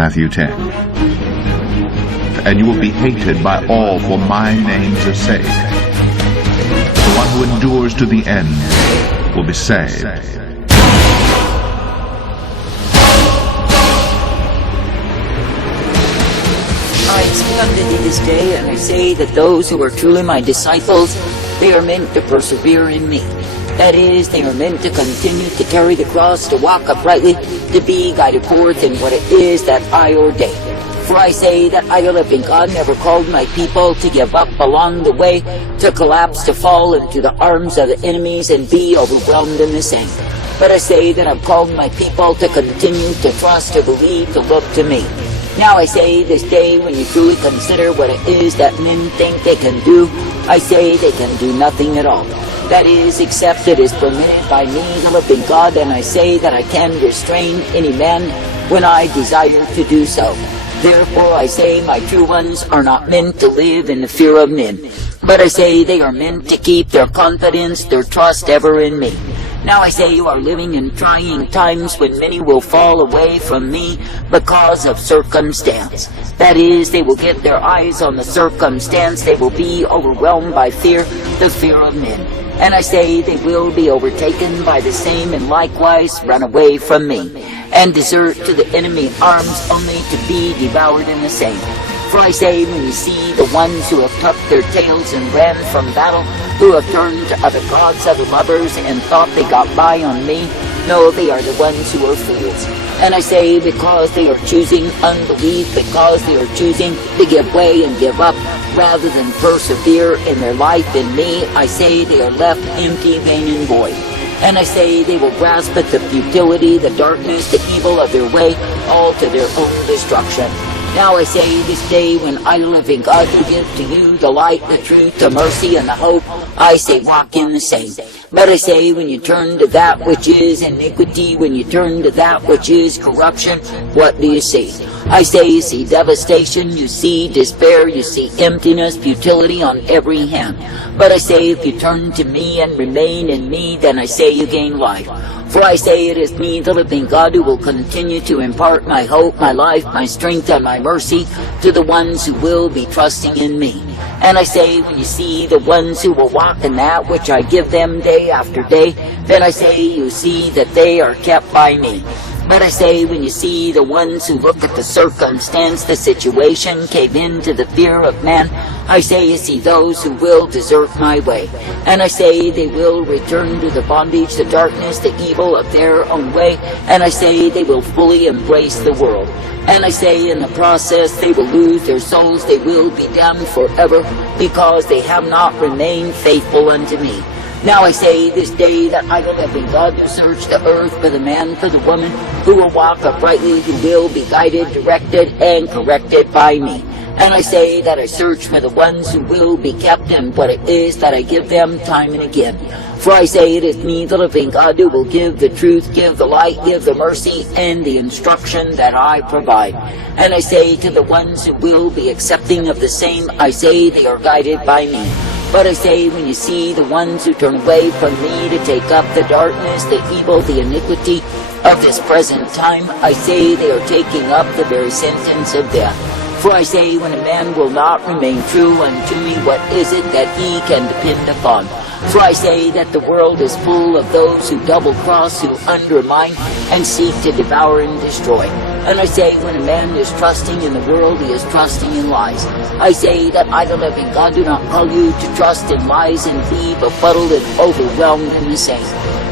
Matthew 10. And you will be hated by all for my name's sake. The one who endures to the end will be saved. I stand unto thee this day, and I say that those who are truly my disciples, they are meant to persevere in me. That is, they are meant to continue to carry the cross, to walk uprightly, to be guided forth in what it is that I ordain. For I say that I, the living God, never called my people to give up along the way, to collapse, to fall into the arms of the enemies and be overwhelmed in the same. But I say that I've called my people to continue to trust, to believe, to look to me. Now I say this day, when you truly consider what it is that men think they can do, I say they can do nothing at all. That is, except it is permitted by me, the living God, and I say that I can restrain any man when I desire to do so. Therefore I say my true ones are not meant to live in the fear of men, but I say they are meant to keep their confidence, their trust ever in me. Now I say you are living in trying times when many will fall away from me because of circumstance. That is, they will get their eyes on the circumstance, they will be overwhelmed by fear, the fear of men. And I say they will be overtaken by the same and likewise run away from me, and desert to the enemy arms only to be devoured in the same. For I say, when you see the ones who have tucked their tails and ran from battle, who have turned to other gods, other lovers, and thought they got by on me, no, they are the ones who are fools. And I say, because they are choosing unbelief, because they are choosing to give way and give up, rather than persevere in their life in me, I say they are left empty, vain, and void. And I say they will grasp at the futility, the darkness, the evil of their way, all to their own destruction. Now I say this day, when I, living God, will give to you the light, the truth, the mercy, and the hope, I say walk in the same. But I say, when you turn to that which is iniquity, when you turn to that which is corruption, what do you see? I say you see devastation, you see despair, you see emptiness, futility on every hand. But I say if you turn to me and remain in me, then I say you gain life. For I say it is me, the living God, who will continue to impart my hope, my life, my strength, and my mercy to the ones who will be trusting in me. And I say, when you see the ones who will walk in that which I give them day after day, then I say you see that they are kept by me. But I say, when you see the ones who look at the circumstance, the situation, cave in to the fear of man, I say you see those who will desert my way. And I say they will return to the bondage, the darkness, the evil of their own way. And I say they will fully embrace the world. And I say in the process they will lose their souls, they will be damned forever, because they have not remained faithful unto me. Now I say this day that I will have been God to search the earth for the man, for the woman, who will walk uprightly, who will be guided, directed, and corrected by me. And I say that I search for the ones who will be kept in what it is that I give them time and again. For I say it is me, the living God, who will give the truth, give the light, give the mercy, and the instruction that I provide. And I say to the ones who will be accepting of the same, I say they are guided by me. But I say, when you see the ones who turn away from me to take up the darkness, the evil, the iniquity of this present time, I say they are taking up the very sentence of death. For I say, when a man will not remain true unto me, what is it that he can depend upon? For I say that the world is full of those who double-cross, who undermine, and seek to devour and destroy. And I say, when a man is trusting in the world, he is trusting in lies. I say that I, the living God, do not call you to trust in lies and be befuddled and overwhelmed in the same.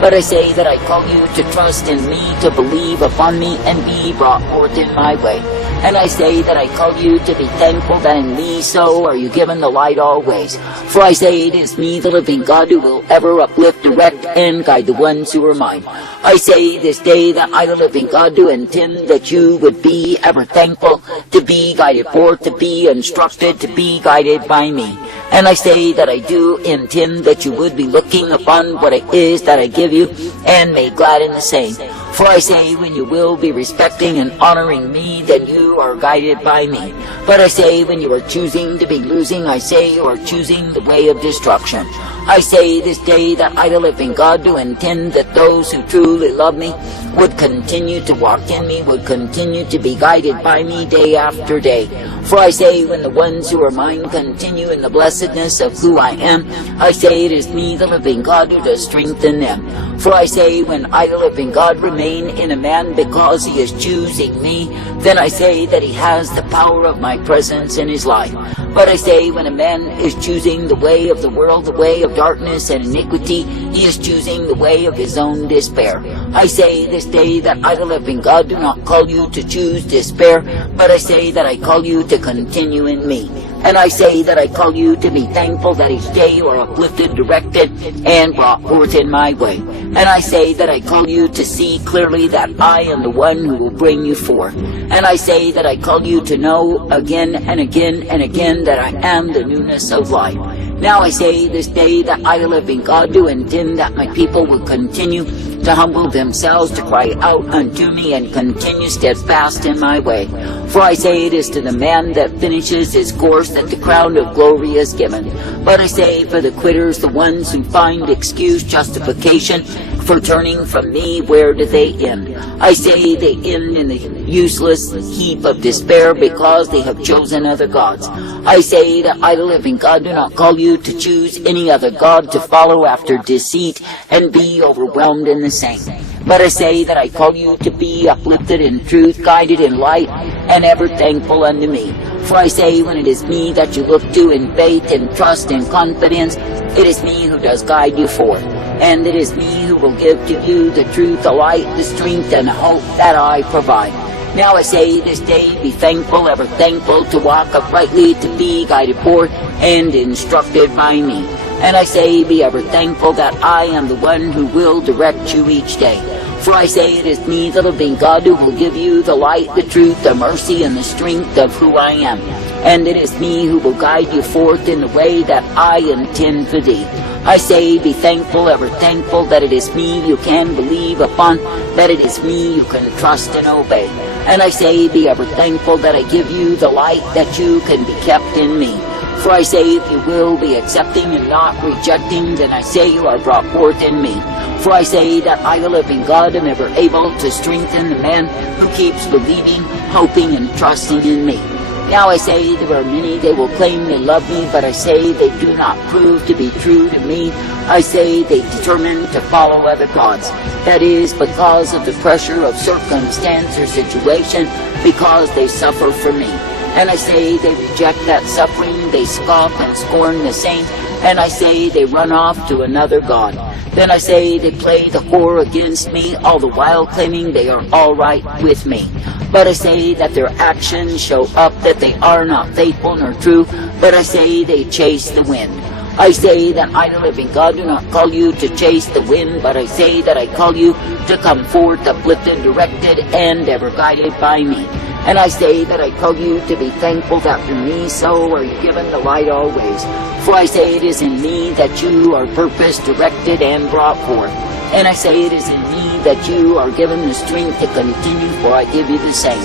But I say that I call you to trust in me, to believe upon me, and be brought forth in my way. And I say that I call you to be thankful that in me so are you given the light always. For I say it is me, the living God, who will ever uplift, direct, and guide the ones who are mine. I say this day that I, the living God, do intend that you would be ever thankful, to be guided forth, to be instructed, to be guided by me. And I say that I do intend that you would be looking upon what it is that I give you, and made glad in the same. For I say, when you will be respecting and honoring me, then you are guided by me. But I say, when you are choosing to be losing, I say you are choosing the way of destruction. I say this day that I, the living God, do intend that those who truly love me would continue to walk in me, would continue to be guided by me day after day. For I say, when the ones who are mine continue in the blessedness of who I am, I say it is me, the living God, who does strengthen them. For I say, when I, the living God, remain in a man because he is choosing me, then I say that he has the power of my presence in his life. But I say, when a man is choosing the way of the world, the way of darkness and iniquity, he is choosing the way of his own despair. I say this day that I, the living God, do not call you to choose despair, but I say that I call you to continue in me. And I say that I call you to be thankful that each day you are uplifted, directed, and brought forth in my way. And I say that I call you to see clearly that I am the one who will bring you forth. And I say that I call you to know again and again and again that I am the newness of life. Now I say this day that I, the living God, do intend that my people will continue to humble themselves, to cry out unto me, and continue steadfast in my way. For I say it is to the man that finishes his course that the crown of glory is given. But I say for the quitters, the ones who find excuse, justification for turning from me, where do they end? I say they end in the useless heap of despair because they have chosen other gods. I say that I, the living God, do not call you to choose any other god to follow after deceit and be overwhelmed in the same. But I say that I call you to be uplifted in truth, guided in light, and ever thankful unto me. For I say, when it is me that you look to in faith and trust and confidence, it is me who does guide you forth. And it is me who will give to you the truth, the light, the strength, and the hope that I provide. Now I say this day, be thankful, ever thankful, to walk uprightly, to be guided forth and instructed by me. And I say, be ever thankful that I am the one who will direct you each day. For I say it is me, the living God, who will give you the light, the truth, the mercy, and the strength of who I am. And it is me who will guide you forth in the way that I intend for thee. I say, be thankful, ever thankful, that it is me you can believe upon, that it is me you can trust and obey. And I say, be ever thankful that I give you the light that you can be kept in me. For I say, if you will be accepting and not rejecting, then I say you are brought forth in me. For I say that I, the living God, am ever able to strengthen the man who keeps believing, hoping, and trusting in me. Now I say there are many, they will claim they love me, but I say they do not prove to be true to me. I say they determine to follow other gods. That is because of the pressure of circumstance or situation, because they suffer for me. And I say they reject that suffering, they scoff and scorn the same, and I say they run off to another god. Then I say they play the whore against me, all the while claiming they are all right with me. But I say that their actions show up that they are not faithful nor true, but I say they chase the wind. I say that I, the living God, do not call you to chase the wind, but I say that I call you to come forth uplifted, directed, and ever guided by me. And I say that I call you to be thankful that through me so are you given the light always. For I say it is in me that you are purposed, directed, and brought forth. And I say it is in me that you are given the strength to continue, for I give you the same.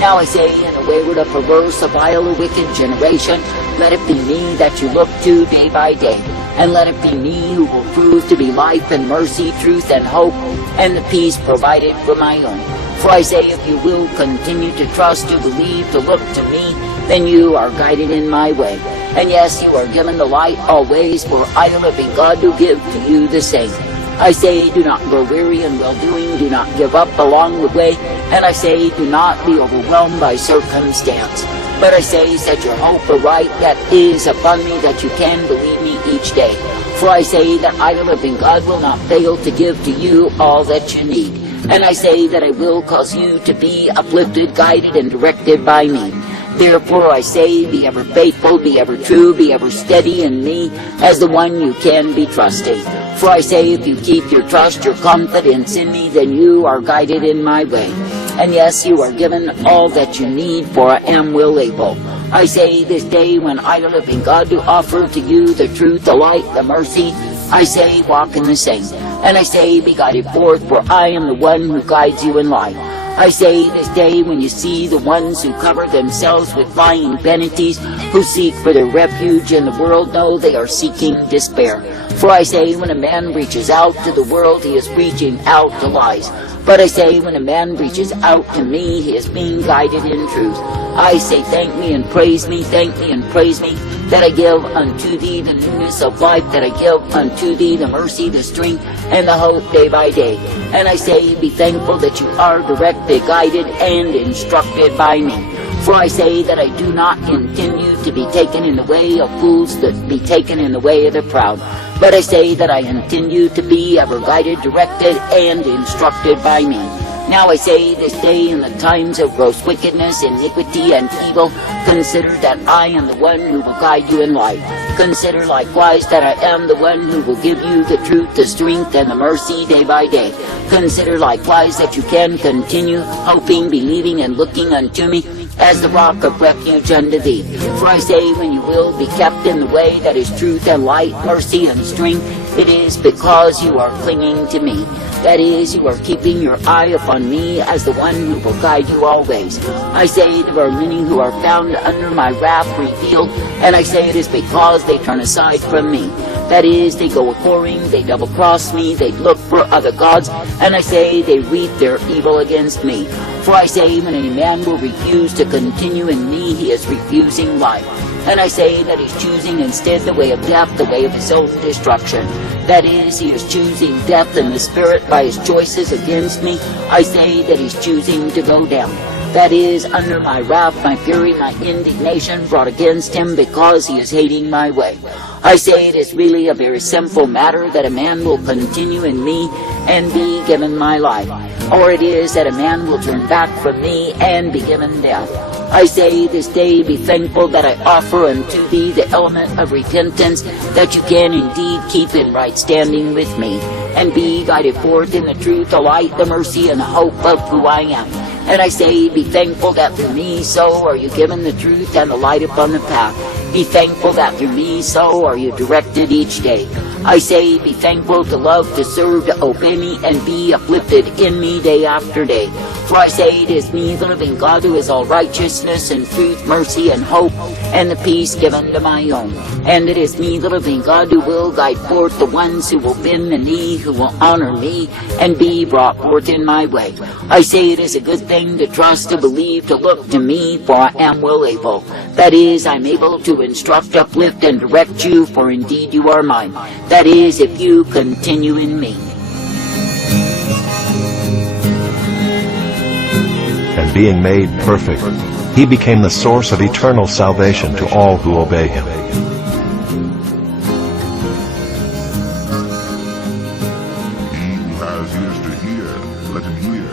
Now I say, in a wayward, a perverse, a vile, a wicked generation, let it be me that you look to day by day. And let it be me who will prove to be life and mercy, truth and hope, and the peace provided for my own. For I say, if you will continue to trust, to believe, to look to me, then you are guided in my way. And yes, you are given the light always, for I, the living God, do give to you the same. I say, do not grow weary in well-doing, do not give up along the way, and I say, do not be overwhelmed by circumstance. But I say, set your hope aright that is upon me, that you can believe me each day. For I say that I, the living God, will not fail to give to you all that you need. And I say that I will cause you to be uplifted, guided, and directed by me. Therefore I say, be ever faithful, be ever true, be ever steady in me, as the one you can be trusted. For I say, if you keep your trust, your confidence in me, then you are guided in my way. And yes, you are given all that you need, for I am well able. I say this day, when I, the living God, do offer to you the truth, the light, the mercy, I say, walk in the same. And I say, be guided forth, for I am the one who guides you in life. I say this day, when you see the ones who cover themselves with lying vanities, who seek for their refuge in the world, know they are seeking despair. For I say, when a man reaches out to the world, he is reaching out to lies. But I say, when a man reaches out to me, he is being guided in truth. I say, thank me and praise me, thank me and praise me, that I give unto thee the newness of life, that I give unto thee the mercy, the strength, and the hope day by day. And I say, be thankful that you are directed, guided, and instructed by me. For I say that I do not continue to be taken in the way of fools, to be taken in the way of the proud. But I say that I continue to be ever guided, directed, and instructed by me. Now I say this day, in the times of gross wickedness, iniquity, and evil, consider that I am the one who will guide you in life. Consider likewise that I am the one who will give you the truth, the strength, and the mercy day by day. Consider likewise that you can continue hoping, believing, and looking unto me as the rock of refuge unto thee. For I say, when you will be kept in the way that is truth and light, mercy and strength, it is because you are clinging to me. That is, you are keeping your eye upon me as the one who will guide you always. I say there are many who are found under my wrath revealed, and I say it is because they turn aside from me. That is, they go a-whoring, they double-cross me, they look for other gods, and I say they reap their evil against me. For I say, when any man will refuse to continue in me, he is refusing life. And I say that he's choosing instead the way of death, the way of his own destruction. That is, he is choosing death in the spirit by his choices against me. I say that he's choosing to go down. That is, under my wrath, my fury, my indignation brought against him because he is hating my way. I say it is really a very simple matter that a man will continue in me and be given my life. Or it is that a man will turn back from me and be given death. I say this day, be thankful that I offer unto thee the element of repentance, that you can indeed keep in right standing with me, and be guided forth in the truth, the light, the mercy, and the hope of who I am. And I say, be thankful that through me so are you given the truth and the light upon the path. Be thankful that through me so are you directed each day. I say, be thankful to love, to serve, to obey me, and be uplifted in me day after day. For I say, it is me, the living God, who is all righteousness and truth, mercy, and hope, and the peace given to my own. And it is me, the living God, who will guide forth the ones who will bend the knee, who will honor me, and be brought forth in my way. I say it is a good thing to trust, to believe, to look to me, for I am well able. That is, I am able to instruct, uplift, and direct you, for indeed you are mine. That is, if you continue in me. And being made perfect, he became the source of eternal salvation to all who obey him. He who has ears to hear, let him hear.